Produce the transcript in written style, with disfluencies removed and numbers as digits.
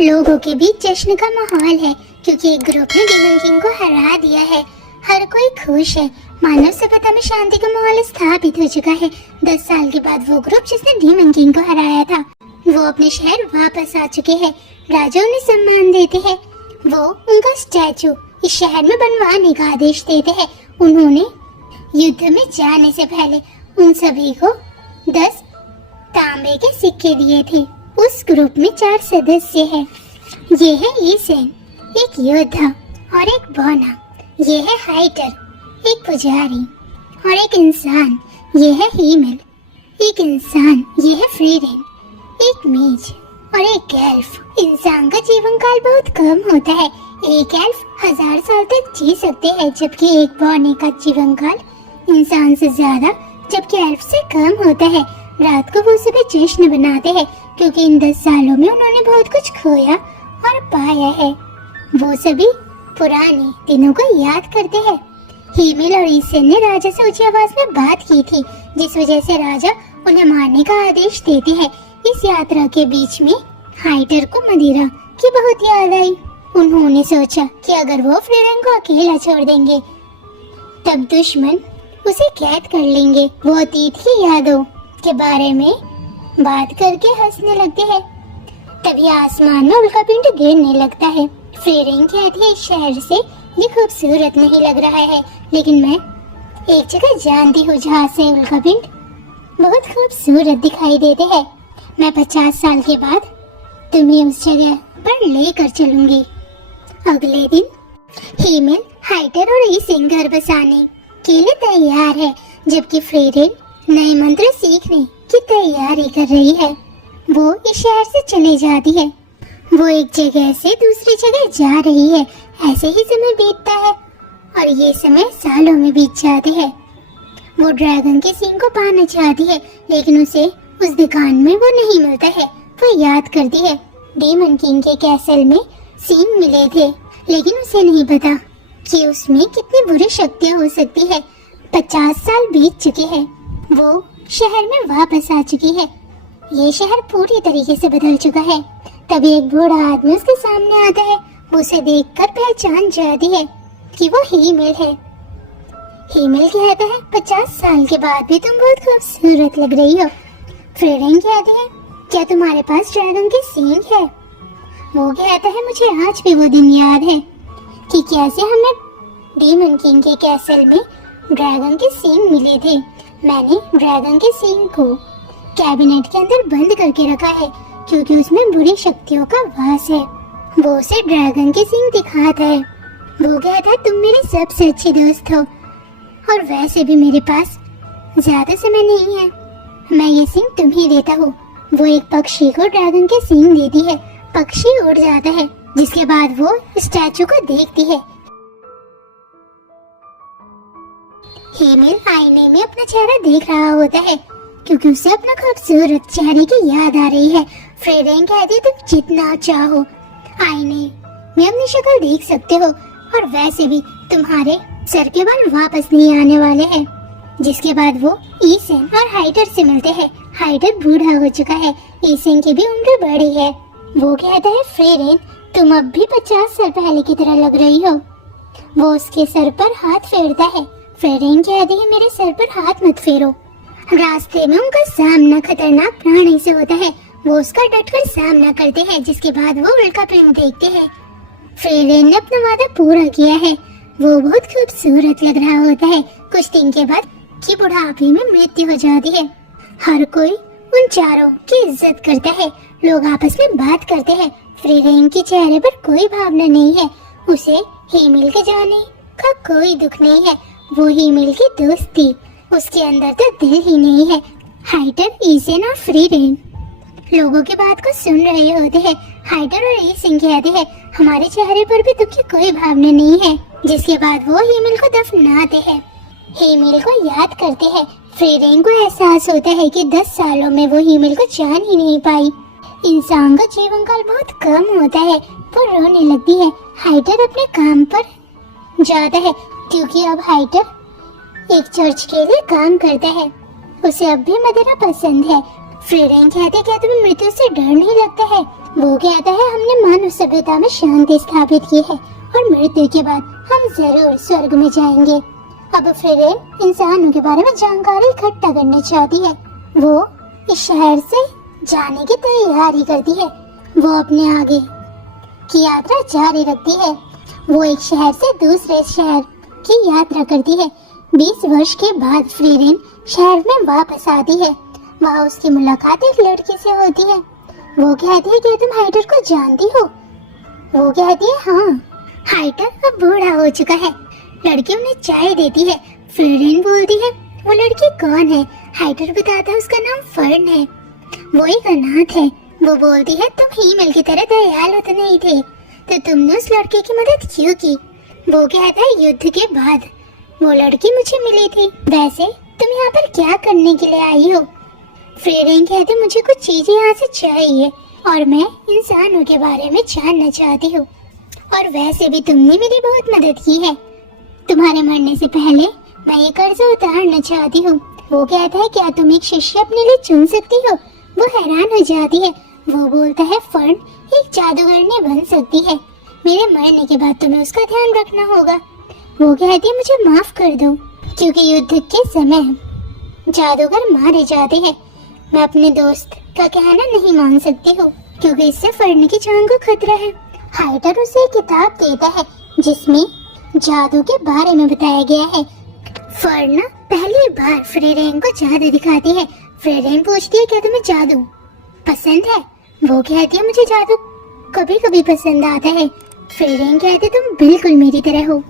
लोगों के बीच जश्न का माहौल है क्योंकि एक ग्रुप ने डीमन किंग को हरा दिया है। हर कोई खुश है। मानव सभ्यता में शांति का माहौल स्थापित हो चुका है। 10 साल के बाद वो ग्रुप जिसने डीमन किंग को हराया था वो अपने शहर वापस आ चुके हैं। राजा उन्हें सम्मान देते हैं। वो उनका स्टैचू इस शहर में बनवाने का आदेश देते हैं। उन्होंने युद्ध में जाने से पहले उन सभी को 10 तांबे के सिक्के दिए थे। उस ग्रुप में 4 सदस्य हैं। ये है ईसेन, एक योद्धा और एक बौना। ये है हाइटर, एक पुजारी और एक इंसान। ये है हीमेल, एक इंसान। ये है फ्रीरेन, एक मेज और एक एल्फ। इंसान का जीवन काल बहुत कम होता है। एक एल्फ 1000 साल तक जी सकते हैं, जबकि एक बौने का जीवन काल इंसान से ज्यादा, जबकि एल्फ से कम होता है। रात को वो सभी जश्न मनाते हैं क्योंकि इन 10 सालों में उन्होंने बहुत कुछ खोया और पाया है। वो सभी पुराने दिनों को याद करते हैं। हीमेल और ईसेन ने राजा से ऊंची आवाज में बात की थी, जिस वजह से राजा उन्हें मारने का आदेश देते हैं। इस यात्रा के बीच में हाइटर को मदिरा की बहुत याद आई। उन्होंने सोचा कि अगर वो फ्रीरेन को अकेला छोड़ देंगे तब दुश्मन उसे कैद कर लेंगे। वो अतीत की यादों के बारे में बात करके हंसने लगते हैं। तभी आसमान में उल्कापिंड गिरने लगता है। फ्रीरेन कहती है, इस शहर से ये खूबसूरत नहीं लग रहा है, लेकिन मैं एक जगह जानती हूँ जहाँ से उल्कापिंड बहुत खूबसूरत दिखाई देते हैं। मैं 50 साल के बाद तुम्हें उस जगह पर लेकर चलूंगी। अगले दिन हीमेल, हाइटर और ईसेन घर बसाने के लिए तैयार है, जबकि फ्रीरेन नए मंत्र सीखने की तैयारी कर रही है। वो इस शहर से चले जाती है। वो एक जगह से दूसरी जगह जा रही है। ऐसे ही समय बीतता है और ये समय सालों में बीत जाते हैं। वो ड्रैगन के सींग को पाना चाहती है, लेकिन उसे उस दुकान में वो नहीं मिलता है। वो याद करती है डीमन किंग के कैसल में सींग मिले थे, लेकिन उसे नहीं पता कि उसमें कितनी बुरी शक्तियाँ हो सकती है। 50 साल बीत चुके हैं। वो शहर में वापस आ चुकी है। ये शहर पूरी तरीके से बदल चुका है। तभी एक बूढ़ा आदमी उसके सामने आता है। वो उसे देखकर पहचान जाती है कि वो हीमेल है। हीमेल कहता है, 50 साल के बाद भी तुम बहुत खूबसूरत लग रही हो। फ्रीरेन कहती है, क्या तुम्हारे पास ड्रैगन के सींग है? वो कहता है, मुझे आज भी वो दिन याद है कि कैसे हमें डीमन किंग के कैसल में ड्रैगन के सींग मिले थे। मैंने ड्रैगन के सींग को कैबिनेट के अंदर बंद करके रखा है क्योंकि उसमें बुरी शक्तियों का वास है। वो उसे ड्रैगन के सींग दिखाता है। वो कहता है, तुम मेरे सबसे अच्छे दोस्त हो और वैसे भी मेरे पास ज्यादा समय नहीं है। मैं ये सींग तुम्हें देता हूँ। वो एक पक्षी को ड्रैगन के सींग देती है। पक्षी उड़ जाता है, जिसके बाद वो स्टैचू को देखती है। हीमेल आईने में अपना चेहरा देख रहा होता है क्योंकि उसे अपना खूबसूरत चेहरे की याद आ रही है। फ्रीरेन कहती है, तुम जितना चाहो आईने में अपनी शक्ल देख सकते हो और वैसे भी तुम्हारे सर के बाल वापस नहीं आने वाले हैं। जिसके बाद वो ईसेन और हाइटर से मिलते हैं। हाइटर बूढ़ा हो चुका है। ईसेन की भी उम्र बड़ी है। वो कहता है, फ्रीरेन तुम अब भी 50 साल पहले की तरह लग रही हो। वो उसके सर पर हाथ फेरता है। फ्रीरेन कहती है, मेरे सर पर हाथ मत फेरो। रास्ते में उनका सामना खतरनाक प्राणी से होता है। वो उसका डटकर सामना करते हैं, जिसके बाद वो उल्कापिंड देखते हैं। फ्रीरेन ने अपना वादा पूरा किया है। वो बहुत खूबसूरत लग रहा होता है। कुछ दिन के बाद की बुढ़ापे में मृत्यु हो जाती है। हर कोई उन चारों की इज्जत करता है। लोग आपस में बात करते हैं। फ्रीरेन के चेहरे पर कोई भावना नहीं है। उसे हीमेल के जाने का कोई दुख नहीं है। वो हीमेल की दोस्त थी। उसके अंदर तो दिल ही नहीं है। हाइटर, ईसेन और फ्रीरेन लोगों की बात को सुन रहे होते हैं। हाइटर और ईसेन कहते हैं, हमारे चेहरे पर भी दुख की कोई भावना नहीं है। जिसके बाद वो हीमेल को दफनाते हैं। हीमेल को याद करते हैं। फ्रीरेन को एहसास होता है कि 10 सालों में वो हीमेल को जान ही नहीं पाई। इंसान का जीवन काल बहुत कम होता है। वो रोने लगती है। हाइटर अपने काम पर जाता है क्योंकि अब हाइटर एक चर्च के लिए काम करता है। उसे अब भी मदिरा पसंद है। फ्रीरेन कहते, क्या तुम्हें मृत्यु से डर नहीं लगता है? वो कहता है हमने मानव सभ्यता में शांति स्थापित की है और मृत्यु के बाद हम जरूर स्वर्ग में जाएंगे। अब फ्रीरेन इंसानों के बारे में जानकारी इकट्ठा करना चाहती है। वो इस शहर से जाने की तैयारी करती है। वो अपने आगे की यात्रा जारी रखती है। वो एक शहर से दूसरे शहर की यात्रा करती है। 20 वर्ष के बाद फ्रीरेन शहर में वापस आती है। वहाँ उसकी मुलाकात एक लड़की से होती है। वो कहती है कि तुम हाइटर को जानती हो? वो कहती है हाँ। हाइटर अब बूढ़ा हो चुका है। लड़की उन्हें चाय देती है। फ्रीरेन बोलती है वो लड़की कौन है? हाइटर बताता है उसका नाम फर्न है। वो एक अनाथ है। वो बोलती है तुम हीमेल की तरह दयालु तो नहीं थे, तो तुमने उस लड़के की मदद क्यों की? वो कहता है युद्ध के बाद वो लड़की मुझे मिली थी। वैसे तुम यहाँ पर क्या करने के लिए आई हो? फ्रीरेन कहते मुझे कुछ चीजें यहाँ से चाहिए और मैं इंसानों के बारे में जानना चाहती हूँ। और वैसे भी तुमने मेरी बहुत मदद की है। तुम्हारे मरने से पहले मैं ये कर्ज उतारना चाहती हूँ। वो कहता है क्या तुम एक शिष्य अपने लिए चुन सकती हो? वो हैरान हो जाती है। वो बोलता है फर्न एक जादूगरनी बन सकती है। मेरे मरने के बाद तुम्हें उसका ध्यान रखना होगा। वो कहती है मुझे माफ कर दो, क्योंकि युद्ध के समय जादूगर मारे जाते हैं। मैं अपने दोस्त का कहना नहीं मान सकती हूँ, क्योंकि इससे फर्न की जान को खतरा है। हाइटर उसे एक किताब देता है जिसमें जादू के बारे में बताया गया है। फर्न पहली बार फ्रीरेन को जादू दिखाती है। फ्रीरेन पूछती है क्या तुम्हें जादू पसंद है? वो कहती है मुझे जादू कभी कभी पसंद आता है। फ्रीरेन कहती तुम बिल्कुल मेरी तरह हो।